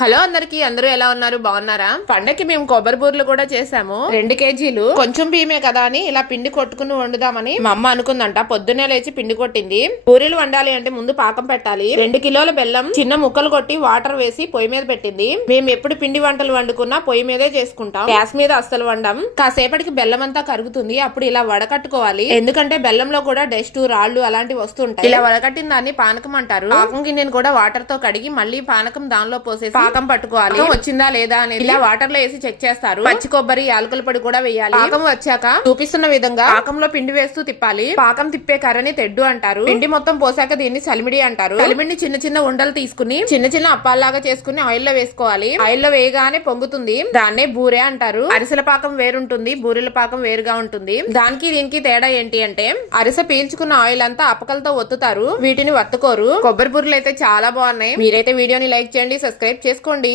Hello అందరికి, అందరూ ఎలా ఉన్నారు? బాగున్నారా? పండక్కి మేము కొబ్బరి బూర్లు కూడా చేసాము. 2 కేజీలు. కొంచెం బియ్యమే కదా అని ఇలా పిండి కొట్టుకుని వండుదామని మా అమ్మ అనుకుందంట. పొద్దున్నే లేచి పిండి కొట్టింది. పూరీలు వండాలి అంటే ముందు పాకం పెట్టాలి. 2 కిలోల బెల్లం చిన్న ముక్కలు కొట్టి వాటర్ వేసి పొయ్యి మీద పెట్టింది. మేము ఎప్పుడు పిండి వంటలు వండుకున్నా పొయ్యి మీదే చేసుకుంటాం. గ్యాస్ మీద అస్సలు వండం. కాసేపటికి బెల్లం అంతా కరుగుతుంది. అప్పుడు ఇలా వడకట్టుకోవాలి. ఎందుకంటే బెల్లంలో కూడా డస్ట్, రాళ్లు అలాంటివి వస్తుంటాయి. ఇలా వడకట్టిన దాన్ని పానకం అంటారు. పాకం గిన్నెను కూడా వాటర్ తో కడిగి మళ్ళీ పానకం దానిలో పోసేసి పాకం పట్టుకోవాలి. వచ్చిందా లేదా అనేది ఇలా వాటర్ లో వేసి చెక్ చేస్తారు. పచ్చి కొబ్బరి, యాలకుల పొడి కూడా వేయాలి. పాకం వచ్చాక చూపిస్తున్న విధంగా పాకంలో పిండి వేస్తూ తిప్పాలి. పాకం తిప్పే కర్రని తెడ్డు అంటారు. పిండి మొత్తం పోసాక దీన్ని సలిమిడి అంటారు. సలిమిడిని చిన్న చిన్న ఉండలు తీసుకుని చిన్న చిన్న అప్పాల్లాగా చేసుకుని ఆయిల్ లో వేసుకోవాలి. ఆయిల్ లో వేయగానే పొంగుతుంది. దాన్నే బూరె అంటారు. అరిసెల పాకం వేరుంటుంది, బూరెల పాకం వేరుగా ఉంటుంది. దానికి దీనికి తేడా ఏంటి అంటే అరిసె పీల్చుకున్న ఆయిల్ అంతా అప్పకలతో ఒత్తుతారు, వీటిని వత్తుకోరు. కొబ్బరి బూరెలు అయితే చాలా బాగున్నాయి. మీరైతే వీడియోని లైక్ చేయండి, సబ్స్క్రైబ్ చేసుకోండి.